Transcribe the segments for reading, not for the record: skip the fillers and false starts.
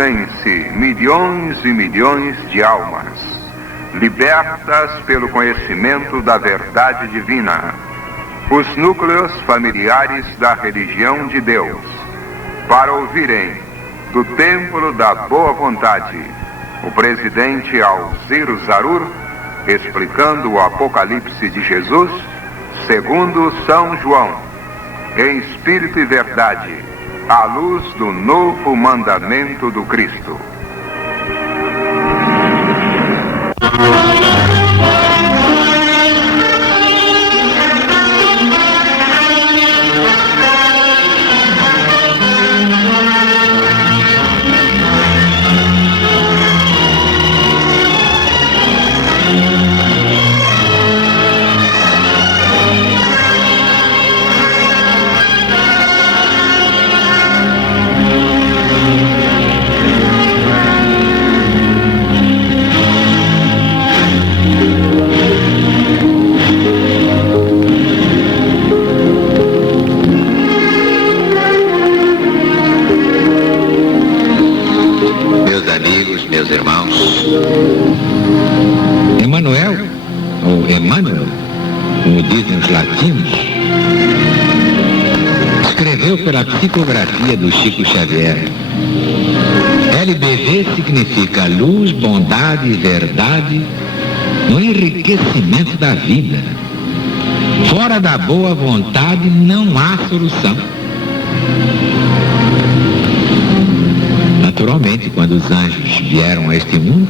Iluminem-se milhões e milhões de almas, libertas pelo conhecimento da verdade divina, os núcleos familiares da religião de Deus, para ouvirem do Templo da Boa Vontade o presidente Alziro Zarur explicando o Apocalipse de Jesus segundo São João, em espírito e verdade, à luz do novo mandamento do Cristo. Meus irmãos, Emmanuel, ou Emmanuel, como dizem os latinos, escreveu pela psicografia do Chico Xavier. LBV significa luz, bondade e verdade no enriquecimento da vida. Fora da boa vontade não há solução. Naturalmente, quando os anjos vieram a este mundo,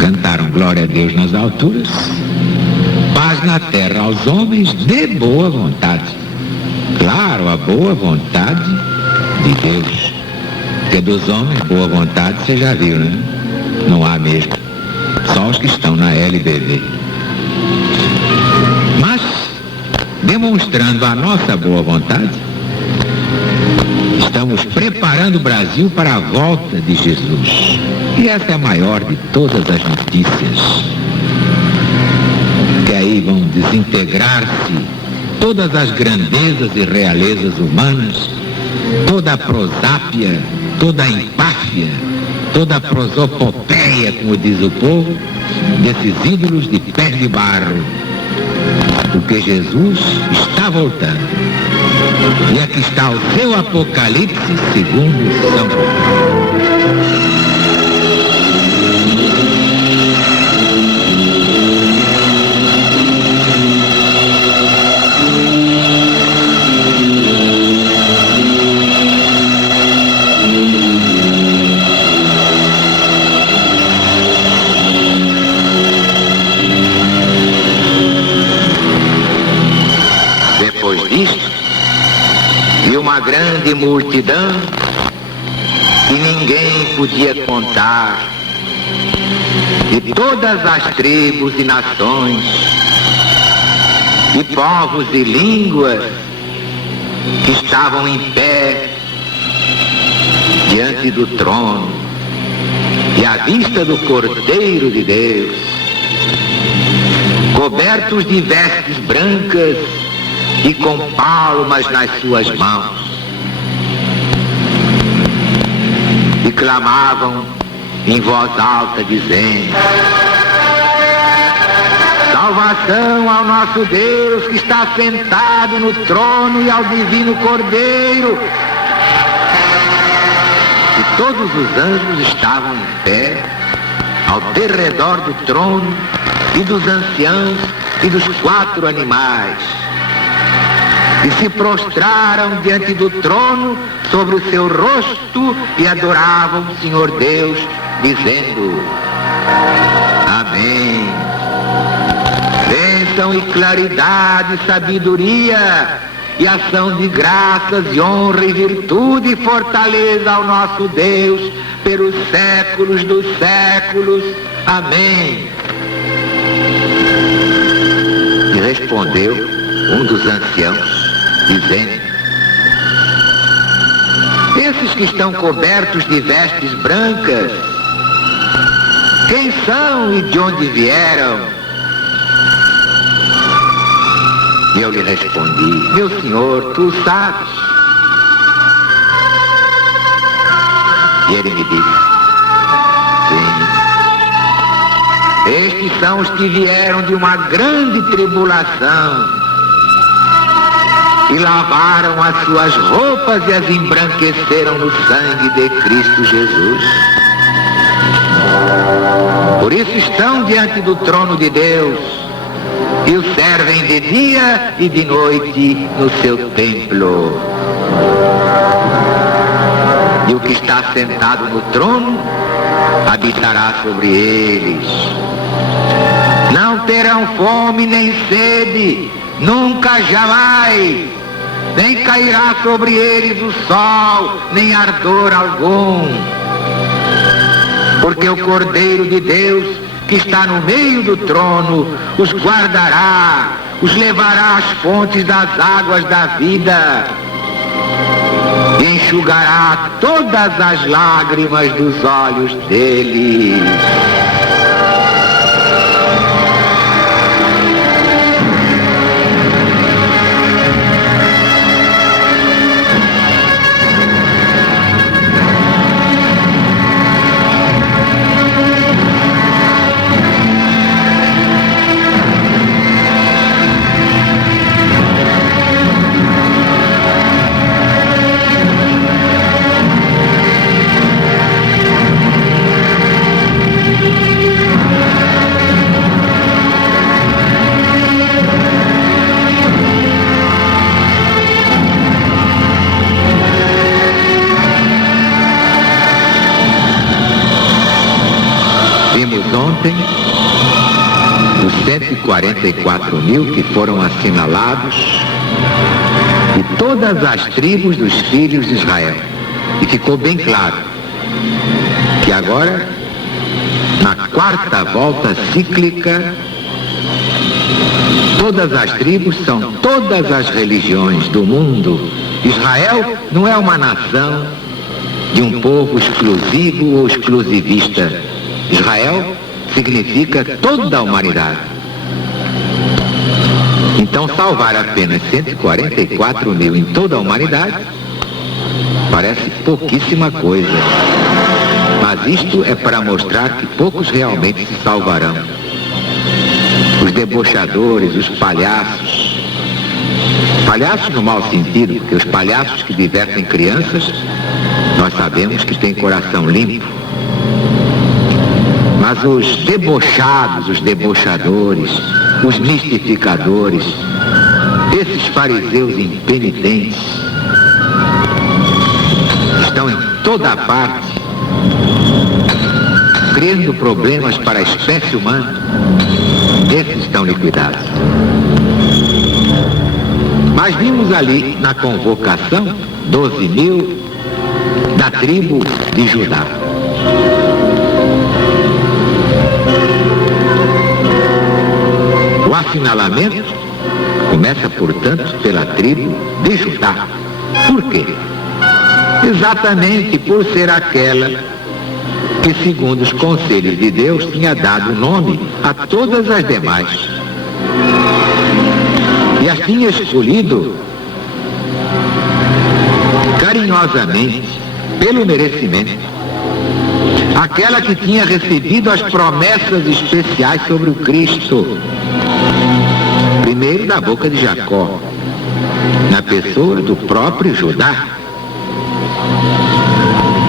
cantaram glória a Deus nas alturas, paz na terra aos homens de boa vontade. Claro, a boa vontade de Deus. Porque dos homens, boa vontade, você já viu, né? Não há mesmo. Só os que estão na LBV. Mas, demonstrando a nossa boa vontade, estamos preparando o Brasil para a volta de Jesus. E essa é a maior de todas as notícias. Que aí vão desintegrar-se todas as grandezas e realezas humanas, toda a prosápia, toda a empáfia, toda a prosopopeia, como diz o povo, desses ídolos de pés de barro. Porque Jesus está voltando. E aqui está o seu Apocalipse segundo São João. Depois disto, e uma grande multidão que ninguém podia contar, de todas as tribos e nações, de povos e línguas, que estavam em pé diante do trono e à vista do Cordeiro de Deus, cobertos de vestes brancas e com palmas nas suas mãos, e clamavam em voz alta, dizendo: salvação ao nosso Deus que está sentado no trono e ao divino Cordeiro. E todos os anjos estavam em pé ao derredor do trono e dos anciãos e dos 4 animais. E se prostraram diante do trono sobre o seu rosto e adoravam o Senhor Deus, dizendo: Amém. Bênção e claridade, sabedoria e ação de graças e honra e virtude e fortaleza ao nosso Deus pelos séculos dos séculos. Amém. E respondeu um dos anciãos, dizendo: esses que estão cobertos de vestes brancas, quem são e de onde vieram? E eu lhe respondi: meu senhor, tu sabes. E ele me disse: Estes são os que vieram de uma grande tribulação e lavaram as suas roupas e as embranqueceram no sangue de Cristo Jesus. Por isso estão diante do trono de Deus e o servem de dia e de noite no seu templo. E o que está sentado no trono habitará sobre eles. Não terão fome nem sede, nunca jamais, nem cairá sobre eles o sol, nem ardor algum. Porque o Cordeiro de Deus, que está no meio do trono, os guardará, os levará às fontes das águas da vida e enxugará todas as lágrimas dos olhos deles. Ontem, os 144 mil que foram assinalados e todas as tribos dos filhos de Israel. E ficou bem claro que agora, na quarta volta cíclica, todas as tribos são todas as religiões do mundo. Israel não é uma nação de um povo exclusivo ou exclusivista. Israel significa toda a humanidade. Então, salvar apenas 144 mil em toda a humanidade parece pouquíssima coisa. Mas isto é para mostrar que poucos realmente se salvarão. Os debochadores, os palhaços. Palhaços no mau sentido, porque os palhaços que divertem crianças, nós sabemos que têm coração limpo. Mas os debochados, os debochadores, os mistificadores, esses fariseus impenitentes, estão em toda a parte, criando problemas para a espécie humana. Esses estão liquidados. Mas vimos ali na convocação 12 mil da tribo de Judá. O assinalamento começa, portanto, pela tribo de Judá. Por quê? Exatamente por ser aquela que, segundo os conselhos de Deus, tinha dado nome a todas as demais. E as tinha escolhido carinhosamente, pelo merecimento. Aquela que tinha recebido as promessas especiais sobre o Cristo. Primeiro da boca de Jacó, na pessoa do próprio Judá.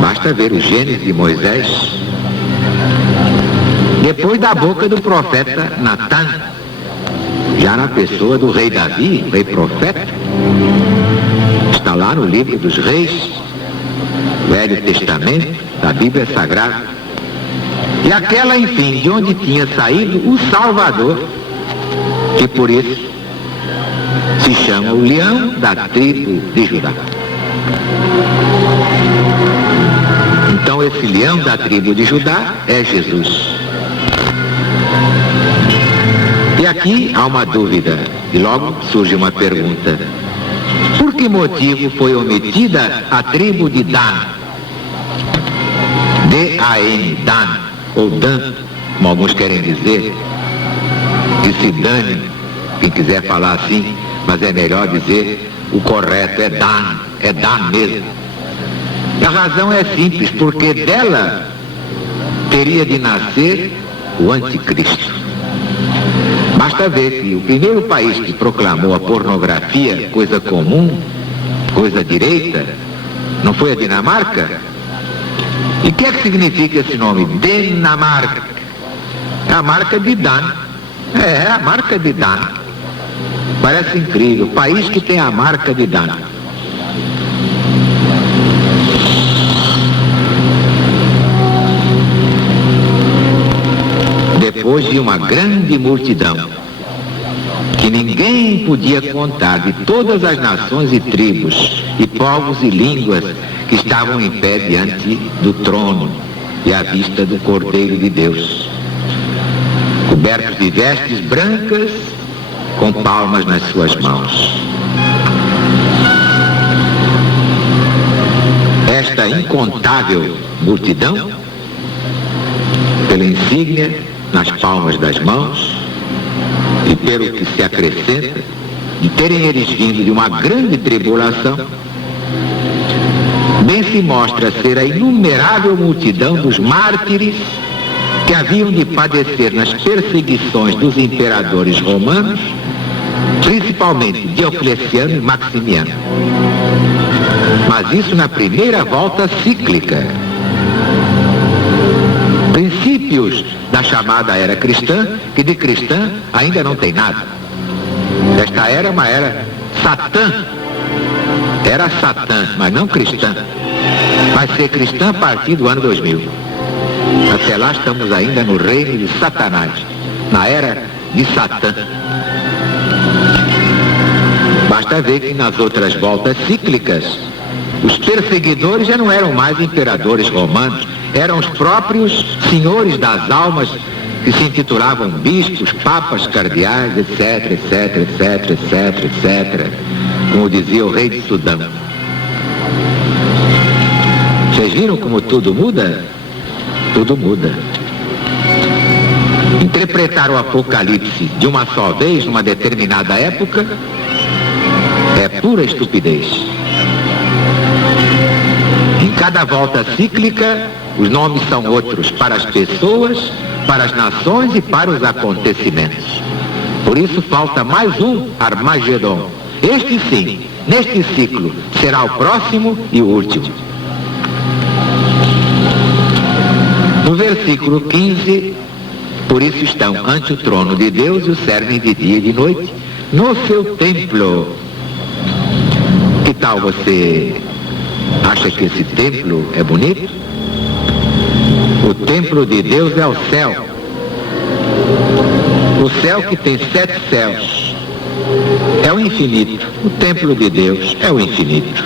Basta ver o Gênesis de Moisés. Depois da boca do profeta Natã, já na pessoa do rei Davi, rei profeta. Está lá no livro dos Reis, Velho Testamento, da Bíblia Sagrada. E aquela, enfim, de onde tinha saído o Salvador, que por isso se chama o leão da tribo de Judá. Então esse leão da tribo de Judá é Jesus. E aqui há uma dúvida, e logo surge uma pergunta. Por que motivo foi omitida a tribo de Dan? D-A-N, Dan, ou Dan, como alguns querem dizer. Que se dane, quem quiser falar assim, mas é melhor dizer o correto, é Dan mesmo. E a razão é simples, porque dela teria de nascer o anticristo. Basta ver que o primeiro país que proclamou a pornografia coisa comum, coisa direita, não foi a Dinamarca? E o que é que significa esse nome? Dinamarca. É a marca de Dan. É a marca de Dan. Parece incrível. País que tem a marca de Dan. Depois de uma grande multidão, que ninguém podia contar, de todas as nações e tribos, e povos e línguas que estavam em pé diante do trono e à vista do Cordeiro de Deus, cobertos de vestes brancas, com palmas nas suas mãos. Esta incontável multidão, pela insígnia nas palmas das mãos e pelo que se acrescenta de terem eles vindo de uma grande tribulação, bem se mostra ser a inumerável multidão dos mártires que haviam de padecer nas perseguições dos imperadores romanos, principalmente Diocleciano e Maximiano. Mas isso na primeira volta cíclica. Princípios da chamada era cristã, que de cristã ainda não tem nada. Esta era uma era Satã. Era Satã, mas não cristã. Vai ser cristã a partir do ano 2000. Até lá estamos ainda no reino de Satanás, na era de Satã. Basta ver que nas outras voltas cíclicas, os perseguidores já não eram mais imperadores romanos, eram os próprios senhores das almas, que se intitulavam bispos, papas, cardeais, etc, etc, etc, etc, etc, como dizia o rei de Sudão. Vocês viram como tudo muda? Tudo muda. Interpretar o Apocalipse de uma só vez, numa determinada época, é pura estupidez. Em cada volta cíclica, os nomes são outros para as pessoas, para as nações e para os acontecimentos. Por isso falta mais um Armagedon. Este sim, neste ciclo, será o próximo e o último. No versículo 15, por isso estão ante o trono de Deus e o servem de dia e de noite no seu templo. Que tal você acha que esse templo é bonito? O templo de Deus é o céu. O céu que tem 7 céus. É o infinito. O templo de Deus é o infinito.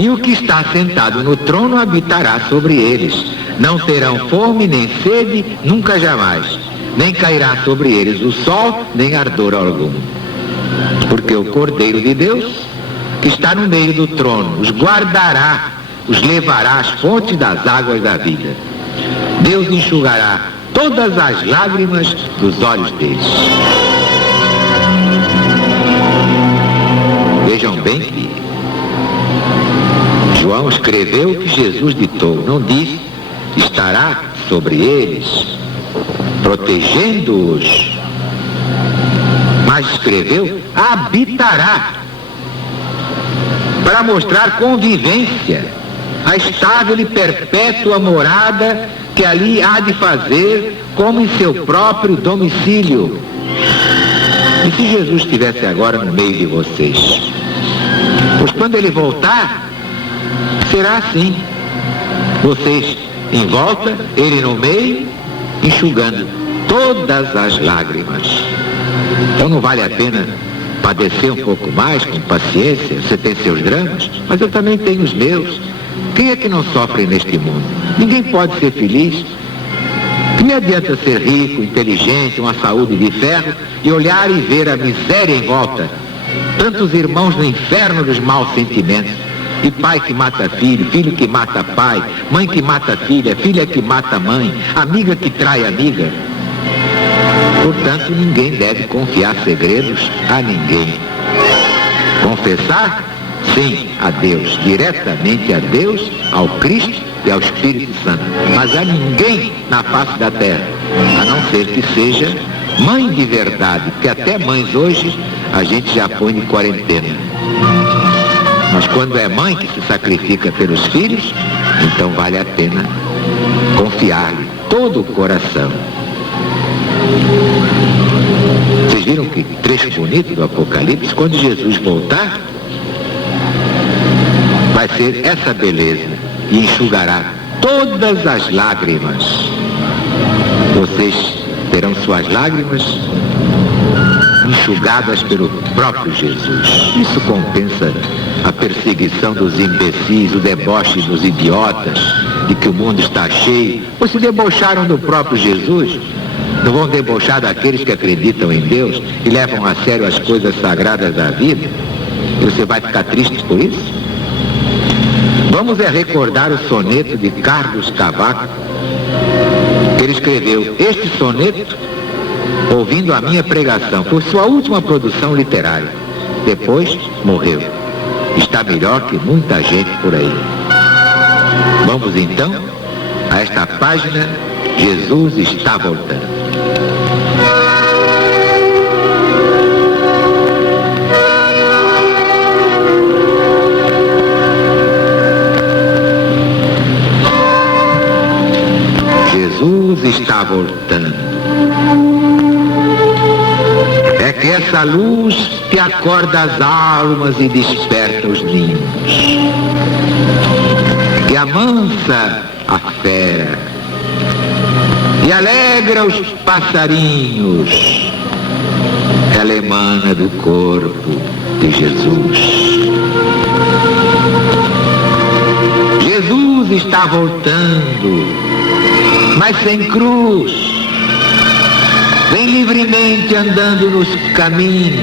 E o que está sentado no trono habitará sobre eles. Não terão fome nem sede, nunca jamais. Nem cairá sobre eles o sol, nem ardor algum. Porque o Cordeiro de Deus, que está no meio do trono, os guardará, os levará às fontes das águas da vida. Deus enxugará todas as lágrimas dos olhos deles. Vejam bem que João escreveu o que Jesus ditou, não disse estará sobre eles, protegendo-os, mas escreveu habitará, para mostrar convivência, a estável e perpétua morada que ali há de fazer como em seu próprio domicílio. E se Jesus estivesse agora no meio de vocês? Pois quando ele voltar, será assim. Vocês em volta, ele no meio, enxugando todas as lágrimas. Então não vale a pena padecer um pouco mais, com paciência? Você tem seus dramas, mas eu também tenho os meus. Quem é que não sofre neste mundo? Ninguém pode ser feliz. Que me adianta ser rico, inteligente, uma saúde de ferro e olhar e ver a miséria em volta? Tantos irmãos no inferno dos maus sentimentos. E pai que mata filho, filho que mata pai, mãe que mata filha, filha que mata mãe, amiga que trai amiga. Portanto, ninguém deve confiar segredos a ninguém. Confessar? Sim, a Deus, diretamente a Deus, ao Cristo, e ao Espírito Santo. Mas há ninguém na face da terra, a não ser que seja mãe de verdade, porque até mães hoje a gente já põe de quarentena. Mas quando é mãe que se sacrifica pelos filhos, então vale a pena confiar-lhe todo o coração. Vocês viram que trecho bonito do Apocalipse? Quando Jesus voltar, vai ser essa beleza e enxugará todas as lágrimas. Vocês terão suas lágrimas enxugadas pelo próprio Jesus. Isso compensa a perseguição dos imbecis, o deboche dos idiotas, de que o mundo está cheio. Ou se debocharam do próprio Jesus, não vão debochar daqueles que acreditam em Deus e levam a sério as coisas sagradas da vida? E você vai ficar triste por isso? Vamos recordar o soneto de Carlos Cavaco, que ele escreveu este soneto ouvindo a minha pregação. Foi sua última produção literária. Depois morreu. Está melhor que muita gente por aí. Vamos então a esta página, Jesus está voltando. Jesus está voltando. É que essa luz que acorda as almas e desperta os ninhos, que amansa a fera e alegra os passarinhos, ela emana do corpo de Jesus. Jesus está voltando, mas sem cruz. Vem livremente andando nos caminhos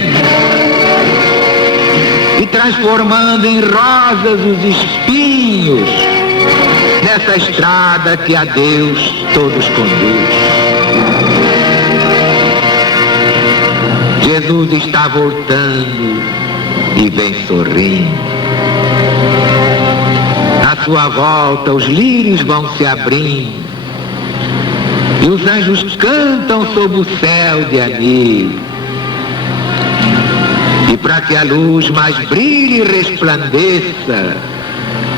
e transformando em rosas os espinhos nessa estrada que a Deus todos conduz. Jesus está voltando e vem sorrindo. À sua volta os lírios vão se abrindo e os anjos cantam sob o céu de anil. E para que a luz mais brilhe e resplandeça,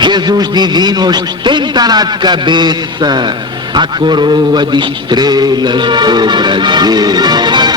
Jesus divino ostenta na cabeça a coroa de estrelas do Brasil.